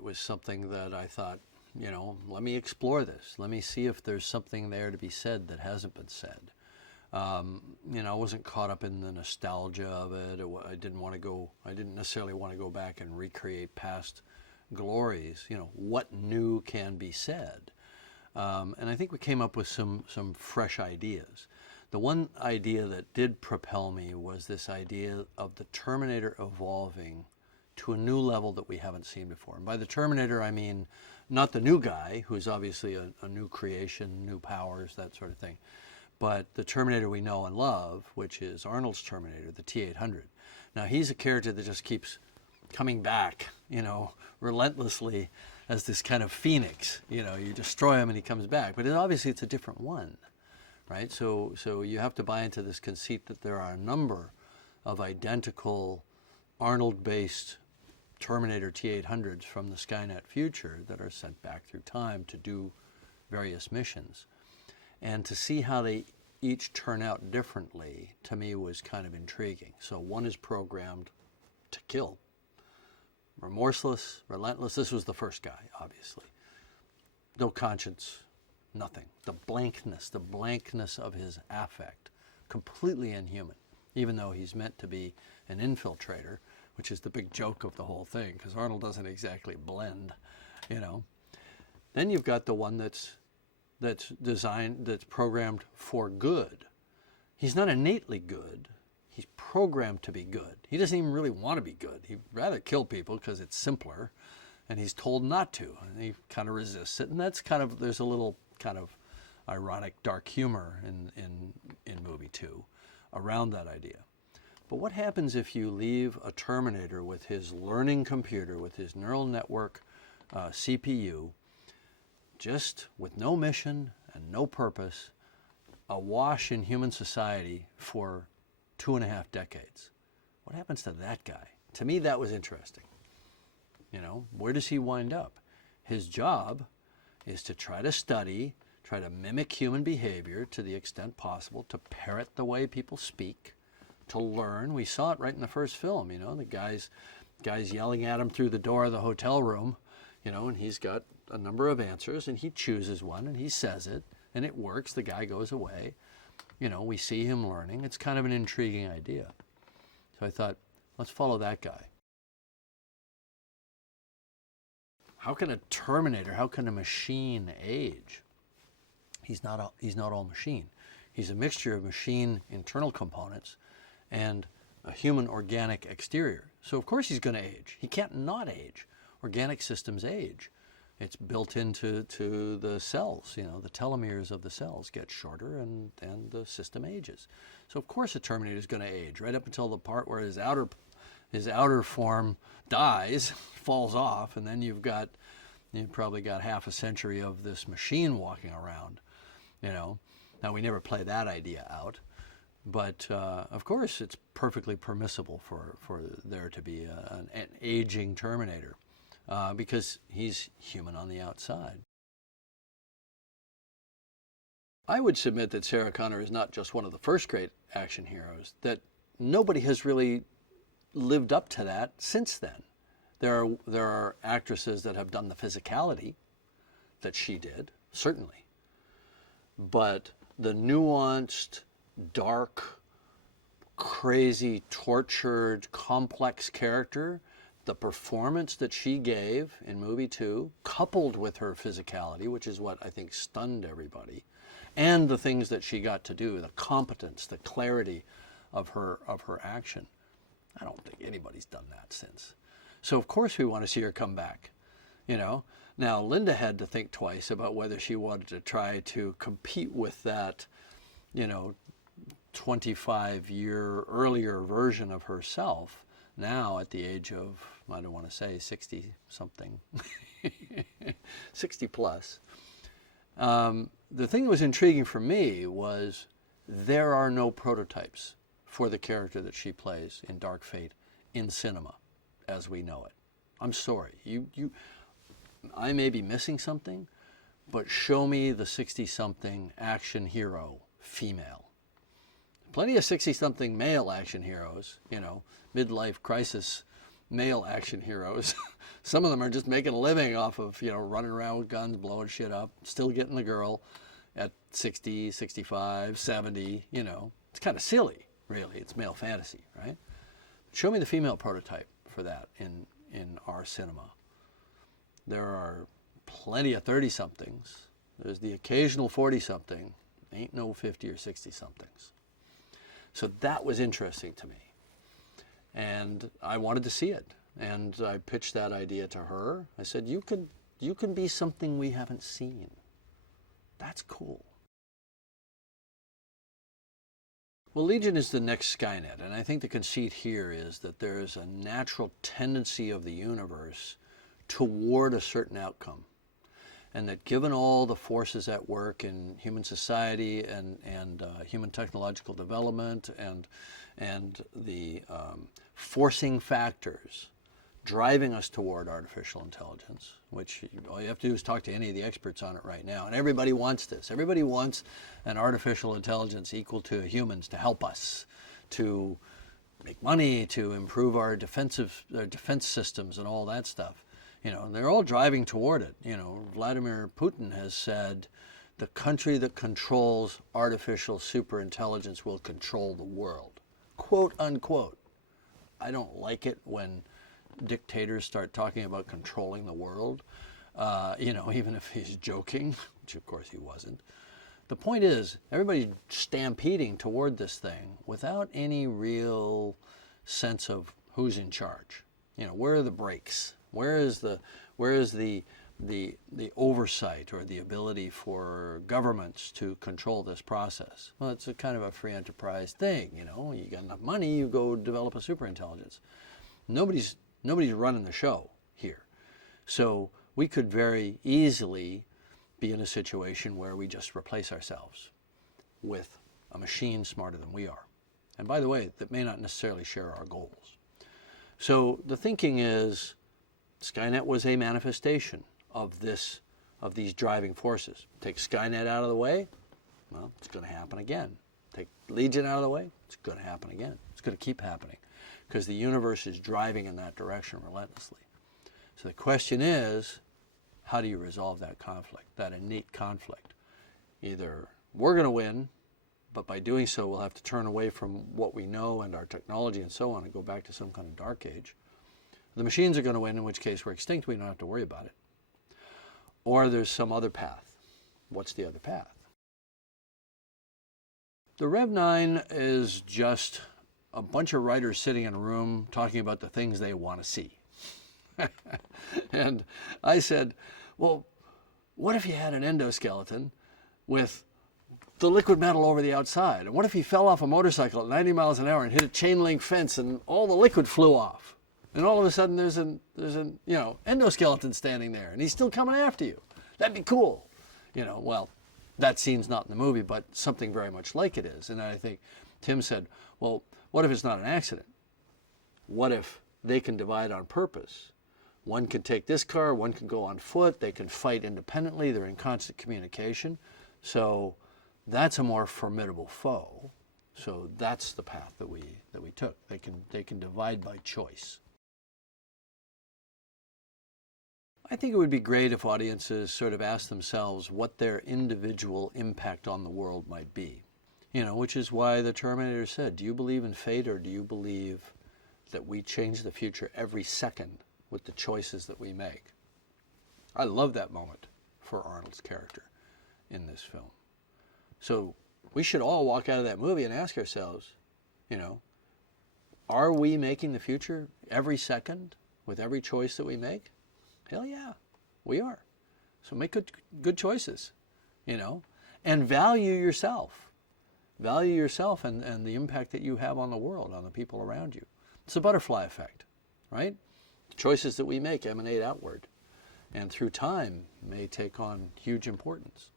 it was something that I thought, let me explore this. Let me see if there's something there to be said that hasn't been said. I wasn't caught up in the nostalgia of it. I didn't necessarily want to go back and recreate past glories. What new can be said? And I think we came up with some fresh ideas. The one idea that did propel me was this idea of the Terminator evolving to a new level that we haven't seen before. And by the Terminator, I mean not the new guy, who's obviously a new creation, new powers, that sort of thing, but the Terminator we know and love, which is Arnold's Terminator, the T-800. Now, he's a character that just keeps coming back, relentlessly as this kind of phoenix. You destroy him and he comes back. But obviously it's a different one, right? So you have to buy into this conceit that there are a number of identical Arnold-based Terminator T-800s from the Skynet future that are sent back through time to do various missions. And to see how they each turn out differently, to me, was kind of intriguing. So one is programmed to kill. Remorseless, relentless. This was the first guy, obviously. No conscience, nothing. The blankness of his affect. Completely inhuman, even though he's meant to be an infiltrator, which is the big joke of the whole thing, because Arnold doesn't exactly blend, Then you've got the one that's designed, that's programmed for good. He's not innately good. He's programmed to be good. He doesn't even really want to be good. He'd rather kill people because it's simpler, and he's told not to, and he kind of resists it. And that's there's a little kind of ironic dark humor in movie 2 around that idea. But what happens if you leave a Terminator with his learning computer, with his neural network CPU, just with no mission and no purpose, awash in human society for 2.5 decades? What happens to that guy? To me, that was interesting. Where does he wind up? His job is to try to study, try to mimic human behavior to the extent possible, to parrot the way people speak, to learn. We saw it right in the first film, the guy's yelling at him through the door of the hotel room, and he's got a number of answers, and he chooses one, and he says it, and it works. The guy goes away. We see him learning. It's kind of an intriguing idea. So I thought, let's follow that guy. How can a Terminator, how can a machine age? He's not all machine. He's a mixture of machine internal components and a human organic exterior. So of course he's going to age. He can't not age. Organic systems age. It's built into the cells. The telomeres of the cells get shorter, and the system ages. So of course a Terminator is going to age, right up until the part where his outer form dies, falls off, and then you've probably got half a century of this machine walking around. Now we never play that idea out, but of course it's perfectly permissible for there to be an aging Terminator. Because he's human on the outside. I would submit that Sarah Connor is not just one of the first great action heroes, that nobody has really lived up to that since then. There are actresses that have done the physicality that she did, certainly. But the nuanced, dark, crazy, tortured, complex character, the performance that she gave in movie 2, coupled with her physicality, which is what I think stunned everybody, and the things that she got to do, the competence, the clarity of her action. I don't think anybody's done that since. So of course we want to see her come back. Now Linda had to think twice about whether she wanted to try to compete with that, 25-year earlier version of herself, now at the age of, I don't want to say 60-something, 60 plus. The thing that was intriguing for me was there are no prototypes for the character that she plays in Dark Fate in cinema as we know it. I'm sorry. I may be missing something, but show me the 60-something action hero female. Plenty of 60-something male action heroes, midlife crisis, male action heroes. Some of them are just making a living off of, running around with guns, blowing shit up, still getting the girl at 60, 65, 70, It's kind of silly, really. It's male fantasy, right? Show me the female prototype for that in our cinema. There are plenty of 30-somethings. There's the occasional 40-something. Ain't no 50 or 60-somethings. So that was interesting to me. And I wanted to see it. And I pitched that idea to her. I said, you can be something we haven't seen. That's cool. Well, Legion is the next Skynet, and I think the conceit here is that there is a natural tendency of the universe toward a certain outcome, and that given all the forces at work in human society and human technological development and the forcing factors driving us toward artificial intelligence, which all you have to do is talk to any of the experts on it right now. And everybody wants this. Everybody wants an artificial intelligence equal to humans to help us, to make money, to improve our defense systems and all that stuff. They're all driving toward it. Vladimir Putin has said the country that controls artificial superintelligence will control the world. Quote, unquote. I don't like it when dictators start talking about controlling the world, even if he's joking, which of course he wasn't. The point is, everybody's stampeding toward this thing without any real sense of who's in charge. Where are the brakes? Where is the oversight or the ability for governments to control this process? Well, it's a kind of a free enterprise thing. You got enough money, you go develop a superintelligence. Nobody's running the show here. So we could very easily be in a situation where we just replace ourselves with a machine smarter than we are. And by the way, that may not necessarily share our goals. So the thinking is Skynet was a manifestation of these driving forces. Take Skynet out of the way, well, it's going to happen again. Take Legion out of the way, it's going to happen again. It's going to keep happening because the universe is driving in that direction relentlessly. So the question is, how do you resolve that conflict, that innate conflict? Either we're going to win, but by doing so we'll have to turn away from what we know and our technology and so on and go back to some kind of dark age. The machines are going to win, in which case we're extinct, we don't have to worry about it. Or there's some other path. What's the other path? The Rev 9 is just a bunch of writers sitting in a room talking about the things they want to see. And I said, well, what if you had an endoskeleton with the liquid metal over the outside? And what if he fell off a motorcycle at 90 miles an hour and hit a chain link fence and all the liquid flew off? And all of a sudden there's an endoskeleton standing there and he's still coming after you. That'd be cool. Well, that scene's not in the movie, but something very much like it is. And I think Tim said, well, what if it's not an accident? What if they can divide on purpose? One can take this car, one can go on foot, they can fight independently, they're in constant communication. So that's a more formidable foe. So that's the path that we took. They can divide by choice. I think it would be great if audiences sort of asked themselves what their individual impact on the world might be. Which is why the Terminator said, do you believe in fate or do you believe that we change the future every second with the choices that we make? I love that moment for Arnold's character in this film. So we should all walk out of that movie and ask ourselves, are we making the future every second with every choice that we make? Hell yeah, we are. So make good choices, and value yourself. Value yourself and the impact that you have on the world, on the people around you. It's a butterfly effect, right? The choices that we make emanate outward, and through time may take on huge importance.